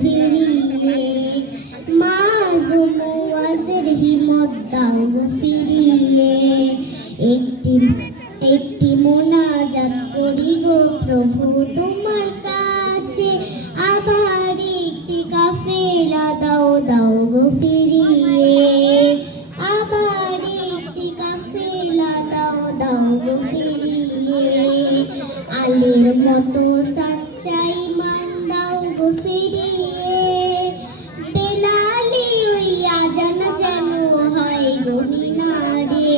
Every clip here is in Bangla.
ফিরিয়ে, মাজুম ওয়াজের হিমত দাও একটি একটি মোনাজাত করি গো তোমার কাছে। আবার একটি কাফেলা দাও দাও গো ফিরিয়ে। আবার একটি কাফেলা দাও দাও ফিরিয়ে। আলের মতো সাচ্চাই মান ফিরিয়ে বেলালি ওই আজান যেন হয় গো মিনারে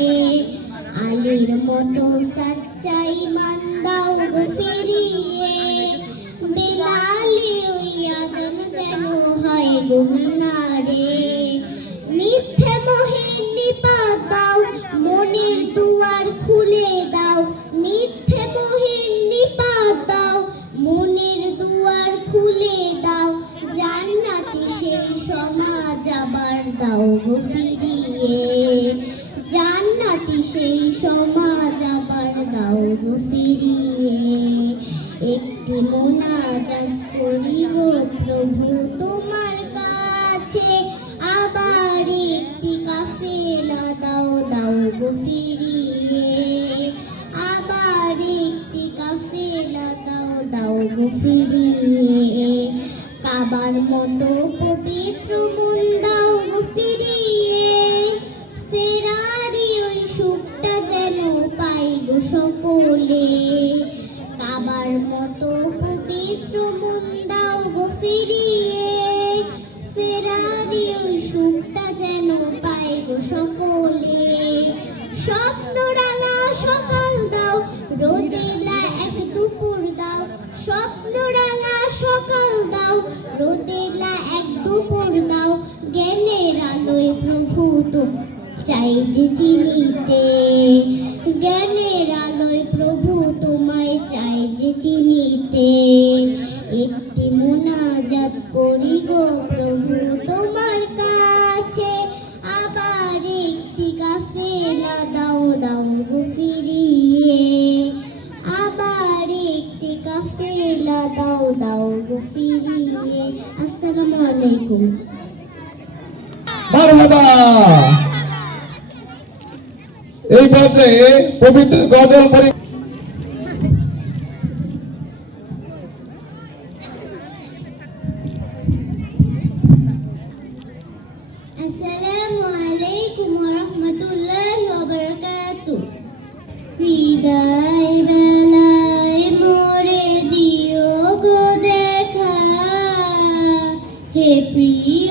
আলের মতো সাচ্চাই মান দাও ফিরিয়ে বেলালি ওই আজান যেন হয় গো মিনারে মিথ্যে মোহের নিপাত দাও মনের দুয়ার খুলে দাও দাও গো ফিরিয়ে জান্নাতে সেই সমাজ আবার দাও গো ফিরিয়ে একটি মোনাজাত করি গো প্রভু তোমার কাছে। আবার একটি কাফেলা দাও দাও গো ফিরিয়ে আবার একটি কাফেলা দাও দাও গো ফিরিয়ে কাবার মতো পবিত্র মন সকলে কাবার মতো পবিত্র মন দাও গো ফিরিয়ে, ফেরারি ওই সুখটা যেন পাই গো সকলে। স্বপ্ন রাঙা সকাল দাও রোদেলা এক দুপুর দাও। স্বপ্ন রাঙা সকাল দাও রোদেলা এক দুপুর দাও। জ্ঞানের আলোয় প্রভু তো চাই যে চিনিতে। একটি মোনাজাত করি গো প্রভু তোমার কাছে। আবার একটি কাফেলা দাও দাও গো ফিরিয়ে। আবার একটি কাফেলা দাও দাও গো ফিরিয়ে। আসসালামু আলাইকুম। মারহাবা। এই পর্যায়ে পবিত্র গজল পরি السلام عليكم ورحمة الله وبركاته বিদায় বেলায় মোরে দিও গো দেখা হে প্রিয়